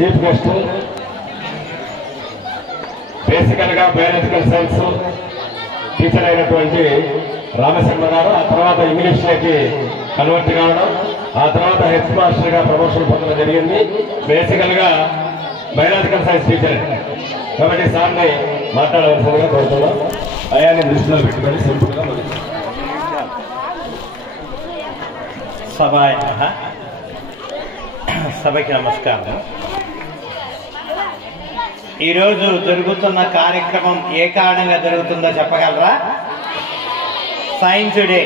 Chief guest బేసికల్ గా biological science teacher అయినటువంటి రామశర్మ గారు ఆ తర్వాత ఇంగ్లీష్ లోకి కన్వర్ట్ కావడం, ఆ తర్వాత హెడ్ మాస్టర్ గా ప్రమోషన్ పొందడం జరిగింది. బేసికల్ గా బయాలజికల్ సైన్స్ టీచర్ కాబట్టి సార్ని మాట్లాడవలసిందిగా కోరుతున్నాం. అయాన్ని దృష్టిలో పెట్టుకొని సింపుల్ గా సభకి నమస్కారం. ఈరోజు జరుగుతున్న కార్యక్రమం ఏ కారణంగా జరుగుతుందో చెప్పగలరా? Science day.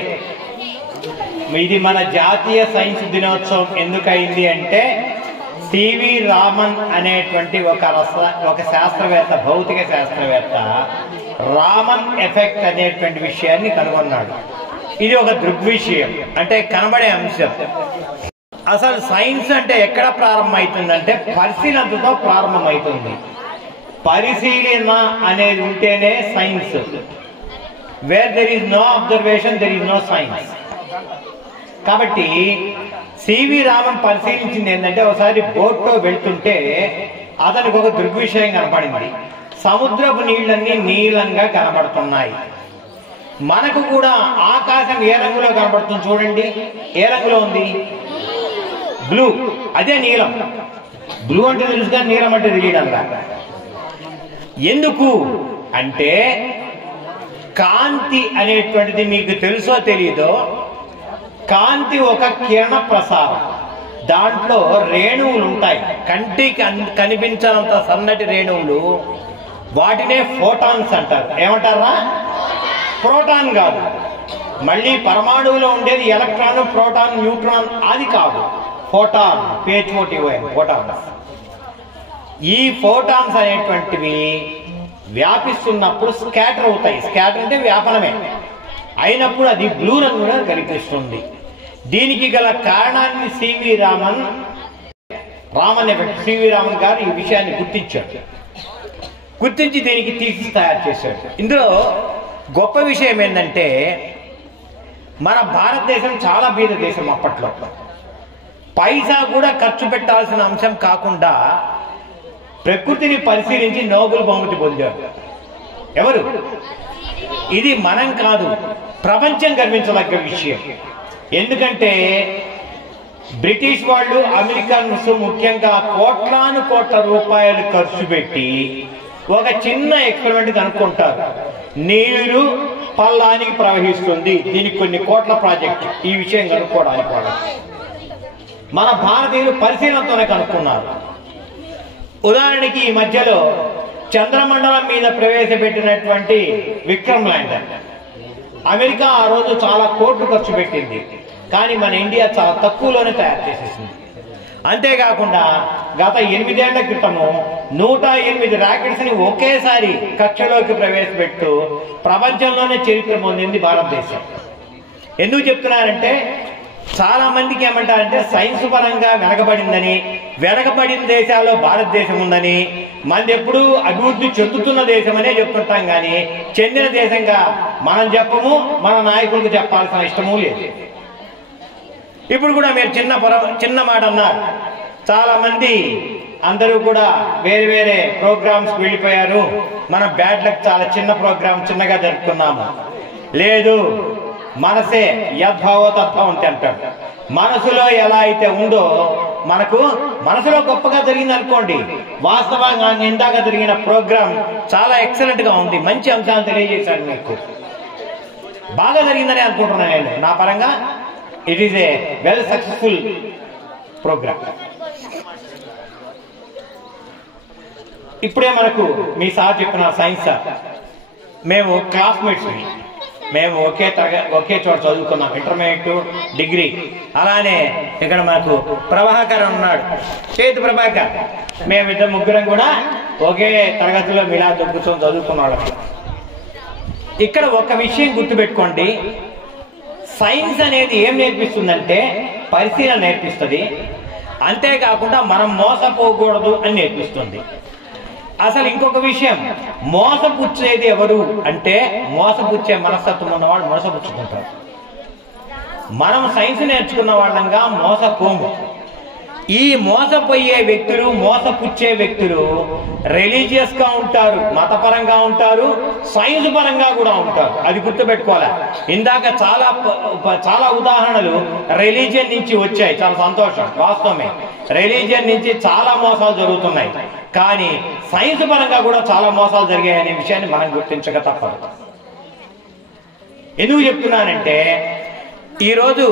ఇది మన జాతీయ సైన్స్ దినోత్సవం ఎందుకయింది అంటే సివి రామన్ అనేటువంటి ఒక శాస్త్రవేత్త, భౌతిక శాస్త్రవేత్త రామన్ ఎఫెక్ట్ అనేటువంటి విషయాన్ని కనుగొన్నాడు. ఇది ఒక దృగ్విషయం, అంటే కనబడే అంశం. అసలు సైన్స్ అంటే ఎక్కడ ప్రారంభమవుతుందంటే పరిశీలనతో ప్రారంభమవుతుంది. పరిశీలన అనేది ఉంటేనే science. Where there is no observation there is no science. కాబట్టి సివి రామన్ పరిశీలించింది ఏంటంటే ఒకసారి బోట్లో వెళ్తుంటే అతనికి ఒక దృగ్విషయం కనపడింది. సముద్రపు నీళ్ళన్నీ నీలంగా కనబడుతున్నాయి. మనకు కూడా ఆకాశం ఏ రంగులో కనబడుతుంది చూడండి. ఏ రంగులో ఉంది? బ్లూ. అదే నీలం. బ్లూ అంటే తెలుసు కానీ నీలం అంటే తెలియడంలా. ఎందుకు అంటే కాంతి అనేటువంటిది మీకు తెలుసో తెలీదో, కాంతి ఒక కిరణ ప్రసారం. దాంట్లో రేణువులు ఉంటాయి, కంటికి కనిపించనంత సన్నటి రేణువులు. వాటినే ఫోటాన్స్ అంటారు. ఏమంటారా? ప్రోటాన్ కాదు. మళ్ళీ పరమాణువులో ఉండేది ఎలక్ట్రాన్, ప్రోటాన్, న్యూట్రాన్, అది కాదు. Photon, photons. ఈ ఫోటాన్స్ అనేటువంటివి వ్యాపిస్తున్నప్పుడు స్కాటర్ అవుతాయి. స్కాటర్ అంటే వ్యాపనమే అయినప్పుడు అది బ్లూ రంగుగా కనిపిస్తుంది. దీనికి గల కారణాన్ని C V Raman effect, C V Raman గారు ఈ విషయాన్ని గుర్తించాడు. గుర్తించి దీనికి థీసిస్ తయారు చేశాడు. ఇందులో గొప్ప విషయం ఏంటంటే మన భారతదేశం చాలా బీద దేశం. అప్పట్లో పైసా కూడా ఖర్చు పెట్టాల్సిన అంశం కాకుండా ప్రకృతిని పరిశీలించి నోబెల్ బహుమతి పొందారు. ఎవరు? ఇది మనం కాదు, ప్రపంచం గర్వించదగ్గ విషయం. ఎందుకంటే బ్రిటిష్ వాళ్ళు, అమెరికన్స్ ముఖ్యంగా కోట్లాను కోట్ల రూపాయలు ఖర్చు పెట్టి ఒక చిన్న ఎక్స్పెరిమెంట్ కనుక్కుంటారు. నీరు పల్లానికి ప్రవహిస్తుంది, దీనికి కొన్ని కోట్ల ప్రాజెక్టు. ఈ విషయం కనుక్కోవడానికి వాళ్ళు మన భారతీయులు పరిశీలనతోనే కనుక్కున్నారు. ఉదాహరణకి ఈ మధ్యలో చంద్రమండలం మీద ప్రవేశపెట్టినటువంటి విక్రమ్ ల్యాండర్, అమెరికా ఆ రోజు చాలా కోట్లు ఖర్చు పెట్టింది, కానీ మన ఇండియా చాలా తక్కువలోనే తయారు చేసేసింది. అంతేకాకుండా గత 8 ఏళ్ల క్రితము 108 రాకెట్స్ ని ఒకేసారి కక్షలోకి ప్రవేశపెడుతూ ప్రపంచంలోనే చరిత్ర పొందింది భారతదేశం. ఎందుకు చెప్తున్నారంటే చాలా మందికి ఏమంటారంటే సైన్స్ పరంగా వెనకబడిందని, వెనకబడిన దేశాల్లో భారతదేశం ఉందని, మనది ఎప్పుడు అభివృద్ధి చెందుతున్న దేశం అనే చెప్తుంటాం, కానీ చెందిన దేశంగా మనం చెప్పము, మన నాయకులకు చెప్పాల్సిన ఇష్టమూ లేదు. ఇప్పుడు కూడా మీరు చిన్న మాట అన్నారు. చాలా మంది అందరూ కూడా వేరే వేరే ప్రోగ్రామ్స్కి వెళ్ళిపోయారు. మన బ్యాడ్ లక్, చాలా చిన్న ప్రోగ్రామ్ చిన్నగా జరుపుకున్నాము. లేదు, మనసే యద్భావో తద్భవంతి అంటాడు. మనసులో ఎలా అయితే ఉందో, మనకు మనసులో గొప్పగా జరిగింది అనుకోండి. వాస్తవంగా ఇందాక జరిగిన ప్రోగ్రామ్ చాలా ఎక్సలెంట్ గా ఉంది, మంచి అంశాలు తెలియజేశాను మీకు. బాగా జరిగిందని అనుకుంటున్నాను నేను. నా పరంగా it is a well successful program. ఇప్పుడే మనకు మీ సార్ చెప్పిన సైన్స్ సార్, మేము క్లాస్మేట్స్, మేము ఒకే చోట చదువుకున్నాం, ఇంటర్మీడియట్, డిగ్రీ. అలానే ఇక్కడ మాకు ప్రభాకర్ ఉన్నాడు, చేతి ప్రభాకర్. మేమిద్దరు ముగ్గురం కూడా ఒకే తరగతిలో మిలా కూర్చొని చదువుకున్నాడు. ఇక్కడ ఒక విషయం గుర్తుపెట్టుకోండి, సైన్స్ అనేది ఏం నేర్పిస్తుందంటే పరిశీలన నేర్పిస్తుంది. అంతేకాకుండా మనం మోసపోకూడదు అని నేర్పిస్తుంది. అసలు ఇంకొక విషయం, మోసపుచ్చేది ఎవరు అంటే మోసపుచ్చే మనస్తత్వం ఉన్నవాళ్ళు మోసపుచ్చుకుంటారు. మనం సైన్స్ నేర్చుకున్న వాళ్ళంగా మోసపోము. ఈ మోసపోయే వ్యక్తులు, మోసపుచ్చే వ్యక్తులు రిలీజియస్ గా ఉంటారు, మతపరంగా ఉంటారు, సైన్స్ పరంగా కూడా ఉంటారు. అది గుర్తుపెట్టుకోవాలి. ఇందాక చాలా ఉదాహరణలు రిలీజియన్ నుంచి వచ్చాయి. చాలా సంతోషం. వాస్తవమే, రిలీజియన్ నుంచి చాలా మోసాలు జరుగుతున్నాయి. కానీ సైన్స్ పరంగా కూడా చాలా మోసాలు జరిగాయనే విషయాన్ని మనం గుర్తించక తప్పదు. ఎందుకు చెప్తున్నానంటే, ఈరోజు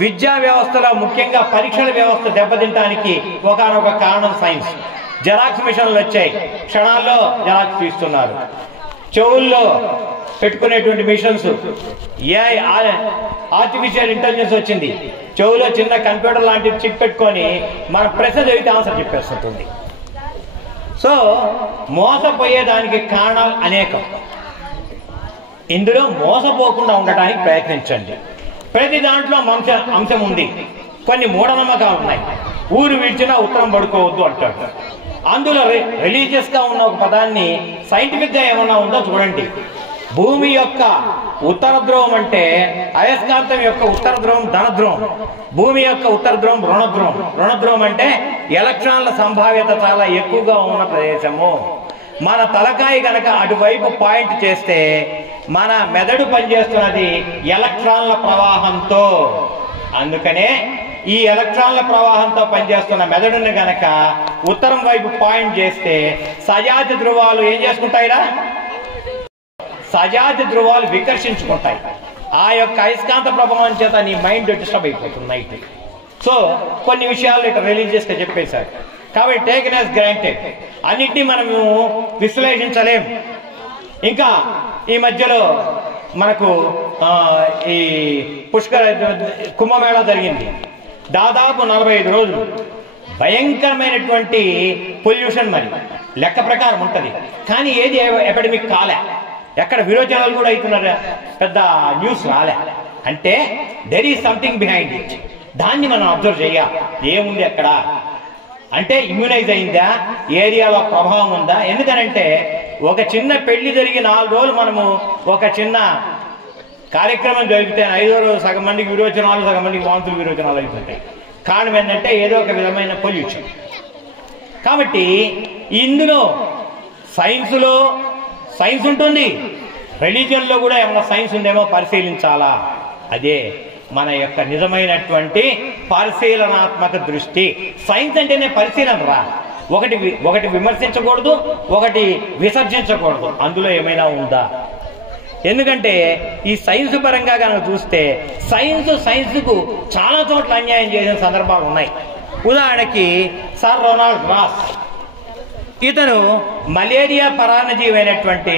విద్యా వ్యవస్థలో ముఖ్యంగా పరీక్షల వ్యవస్థ దెబ్బతింటానికి ఒకనొక కారణం సైన్స్. జెరాక్స్ మిషన్లు వచ్చాయి, క్షణాల్లో జెరాక్స్ తీస్తున్నారు. చెవుల్లో పెట్టుకునేటువంటి మిషన్స్, ఆర్టిఫిషియల్ ఇంటెలిజెన్స్ వచ్చింది. చెవులో చిన్న కంప్యూటర్ లాంటి చిప్ పెట్టుకొని మన ప్రశ్న చదివితే ఆన్సర్ చెప్పేస్తుంది. సో మోసపోయేదానికి కారణాలు అనేకం. ఇందులో మోసపోకుండా ఉండటానికి ప్రయత్నించండి. ప్రతి దాంట్లో అంశం ఉంది. కొన్ని మూఢనమ్మకాలు ఉన్నాయి. ఊరు విడిచినా ఉత్తరం పడుకోవద్దు అంటాడు. అందులో రిలీజియస్ గా ఉన్న ఒక పదాన్ని సైంటిఫిక్ గా ఏమన్నా ఉందో చూడండి. భూమి యొక్క ఉత్తర ధ్రువం అంటే అయస్కాంతం యొక్క ఉత్తర ధ్రువం ధనధ్రువం, భూమి యొక్క ఉత్తర ధ్రువం రుణధ్రువం. రుణధ్రువం అంటే ఎలక్ట్రాన్ల సంభావ్యత చాలా ఎక్కువగా ఉన్న ప్రదేశము. మన తలకాయ గనక అటువైపు పాయింట్ చేస్తే మన మెదడు పనిచేస్తున్నది ఎలక్ట్రాన్ల ప్రవాహంతో. అందుకనే ఈ ఎలక్ట్రాన్ల ప్రవాహంతో పనిచేస్తున్న మెదడుని గనక ఉత్తరం వైపు పాయింట్ చేస్తే సజాతి ధ్రువాలు ఏం చేసుకుంటాయిరా? సజాతి ధ్రువాలు వికర్షించుకుంటాయి. ఆ యొక్క అయస్కాంత ప్రభావం చేత నీ మైండ్ డిస్టర్బ్ అయిపోతుంది నైట్. సో కొన్ని విషయాలు ఇట్లా రిలీజియస్ గా చెప్పేశారు. కాబట్టి టేకెన్ యాజ్ గ్రాంటెడ్, అన్నిటినీ మనము విశ్లేషించలేం. ఇంకా ఈ మధ్యలో మనకు ఈ పుష్కర కుంభమేళా జరిగింది. దాదాపు 45 రోజులు భయంకరమైనటువంటి పొల్యూషన్. మరి లెక్క ప్రకారం ఉంటది, కానీ ఏది ఎపిడమిక్ కాలే. ఎక్కడ విరోచనాలు కూడా అవుతున్నారా, పెద్ద న్యూస్ రాలే. అంటే there is something behind it. దాన్ని మనం అబ్జర్వ్ చేయాలి. ఏముంది అక్కడ అంటే, ఇమ్యూనైజ్ అయిందా, ఏరియాలో ప్రభావం ఉందా? ఎందుకనంటే ఒక చిన్న పెళ్లి జరిగి 4 రోజులు మనము ఒక చిన్న కార్యక్రమం జరిగితే 5వ రోజు సగం మందికి విరోచనాలు, సగం మందికి వాంతులు విరోచనాలు అవుతుంటాయి. కారణం ఏంటంటే ఏదో ఒక విధమైన పొల్యూషన్. కాబట్టి ఇందులో సైన్స్ ఉంటుంది, రిలీజియన్లో కూడా ఏమైనా సైన్స్ ఉందేమో పరిశీలించాలా. అదే మన యొక్క నిజమైనటువంటి పరిశీలనాత్మక దృష్టి. సైన్స్ అంటేనే పరిశీలన రా. ఒకటి విమర్శించకూడదు, ఒకటి విసర్జించకూడదు. అందులో ఏమైనా ఉందా? ఎందుకంటే ఈ సైన్స్ పరంగా కనుక చూస్తే సైన్స్ కు చాలా చోట్ల అన్యాయం చేసిన సందర్భాలు ఉన్నాయి. ఉదాహరణకి సర్ రొనాల్డ్ రాస్, ఇతను మలేరియా పరాన్నజీవి అయినటువంటి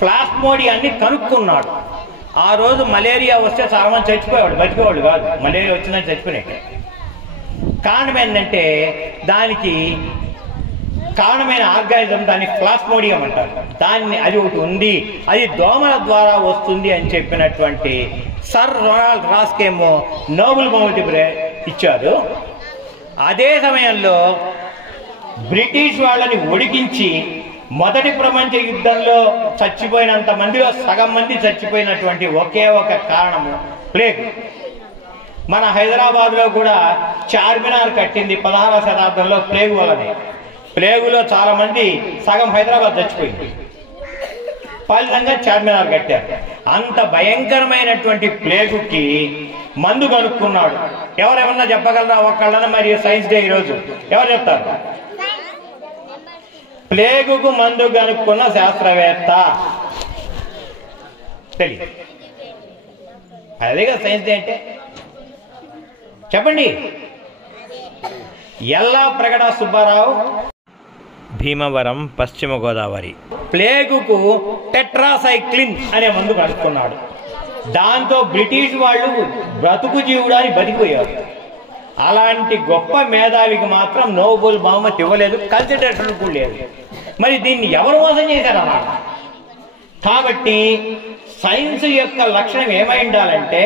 ప్లాస్మోడియాన్ని కనుక్కున్నాడు. ఆ రోజు మలేరియా వస్తే చాలా మంది చచ్చిపోయేవాడు, బతికేవాడు కాదు. మలేరియా వచ్చిందని చచ్చిపోయినట్టే. కారణం ఏంటంటే దానికి కారణమైన ఆర్గానిజం, దాన్ని ప్లాస్మోడియం అంటారు. అది ఒకటి ఉంది, అది దోమల ద్వారా వస్తుంది అని చెప్పినటువంటి సర్ రొనాల్డ్ రాస్కేమో నోబెల్ బహుమతి ఇచ్చారు. అదే సమయంలో బ్రిటిష్ వాళ్ళని ఒడికించి మొదటి ప్రపంచ యుద్ధంలో చచ్చిపోయినంత మందిలో సగం మంది చచ్చిపోయినటువంటి ఒకే ఒక కారణము ప్లేగ్. మన హైదరాబాద్ లో కూడా చార్మినార్ కట్టింది 16వ శతాబ్దంలో ప్లేగు వల్లనే. ప్లేగులో చాలా మంది, సగం హైదరాబాద్ చచ్చిపోయింది. ఫలితంగా చార్మినార్ కట్టారు. అంత భయంకరమైనటువంటి ప్లేగుకి మందు కనుక్కున్నాడు. ఎవరెవరన్నా చెప్పగలరా? ఒక్కళ్ళన. మరి సైన్స్ డే ఈరోజు ఎవరు చెప్తారు? ప్లేగుకు మందు కనుక్కున్న శాస్త్రవేత్త తెలియదు. అదే కదా సైన్స్ డే అంటే. చెప్పండి. ఎల్లాప్రగడ సుబ్బారావు, భీమవరం, పశ్చిమ గోదావరి. ప్లేగుకు టెట్రాసైక్లిన్ అనే మందు కనుక్కున్నాడు. దాంతో బ్రిటిష్ వాళ్ళు బ్రతుకు జీవుడాన్ని బతికిపోయారు. అలాంటి గొప్ప మేధావికి మాత్రం నోబెల్ బహుమతి ఇవ్వలేదు, కన్సిడరేషన్ కూడా లేదు. మరి దీన్ని ఎవరు మోసం చేశారన్నమాట. కాబట్టి సైన్స్ యొక్క లక్షణం ఏమై ఉండాలంటే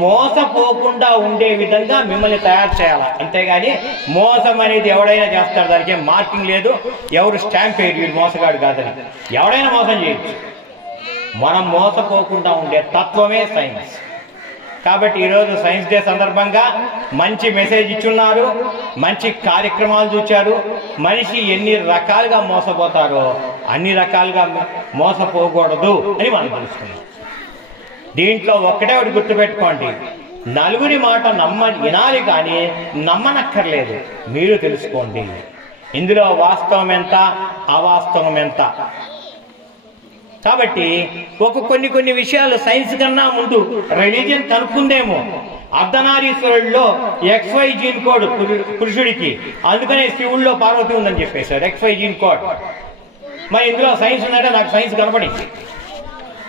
మోసపోకుండా ఉండే విధంగా మిమ్మల్ని తయారు చేయాలి. అంతేగాని మోసం అనేది ఎవడైనా చేస్తాడు, దానికి మార్కింగ్ లేదు, ఎవరు స్టాంప్ వేయరు వీడు మోసగాడు కాదని. ఎవడైనా మోసం చేయొచ్చు. మనం మోసపోకుండా ఉండే తత్వమే సైన్స్. కాబట్టి ఈరోజు సైన్స్ డే సందర్భంగా మంచి మెసేజ్ ఇచ్చున్నారు, మంచి కార్యక్రమాలు చూచారు. మనిషి ఎన్ని రకాలుగా మోసపోతారో అన్ని రకాలుగా మోసపోకూడదు అని మనం తెలుసుకున్నాం. దీంట్లో ఒక్కటే ఒకటి గుర్తుపెట్టుకోండి, నలుగురి మాట వినాలి కానీ నమ్మనక్కర్లేదు, మీరు తెలుసుకోండి ఇందులో వాస్తవం ఎంత అవాస్తవం ఎంత. కాబట్టి కొన్ని విషయాలు సైన్స్ కన్నా ముందు రిలీజియన్ కనుక్కుందేమో. అర్ధనారీశ్వరుడిలో XY జీన్ కోడ్ పురుషుడికి, అందుకనే శివుల్లో పార్వతి ఉందని చెప్పేశారు, XY జీన్ కోడ్. మరి ఇందులో సైన్స్ ఉన్నట్టే నాకు సైన్స్ కనపడింది,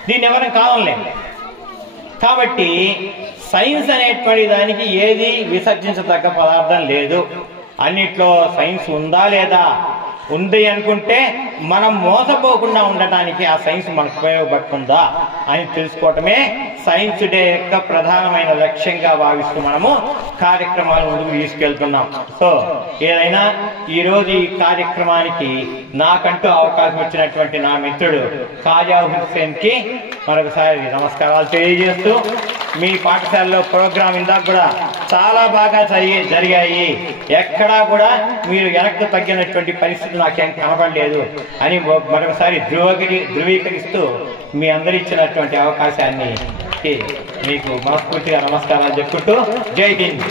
దీన్ని ఎవరైనా కావాలేదు. కాబట్టి సైన్స్ అనేటువంటి దానికి ఏది విసర్జించదగ్గ పదార్థం లేదు. అన్నిట్లో సైన్స్ ఉందా లేదా, ఉంది అనుకుంటే మనం మోసపోకుండా ఉండటానికి ఆ సైన్స్ మనకు ఉపయోగపడుతుందా అని తెలుసుకోవటమే సైన్స్ డే యొక్క ప్రధానమైన లక్ష్యంగా భావిస్తూ మనము కార్యక్రమాలు ముందుకు తీసుకెళ్తున్నాం. సో ఏదైనా ఈరోజు ఈ కార్యక్రమానికి నాకంటూ అవకాశం వచ్చినటువంటి నా మిత్రుడు ఖాజా హుస్సేన్ కి మరొకసారి నమస్కారాలు తెలియజేస్తూ, మీ పాఠశాలలో ప్రోగ్రాం ఇందాక కూడా చాలా బాగా జరిగాయి, ఎక్కడా కూడా మీరు వెనక్కి తగ్గినటువంటి పరిస్థితి నాకేం కనపడలేదు అని మరొకసారి ధృవీకరిస్తూ మీ అందరు ఇచ్చినటువంటి అవకాశాన్ని మీకు మనస్ఫూర్తిగా నమస్కారాలు చెప్పుకుంటూ జై హింద్.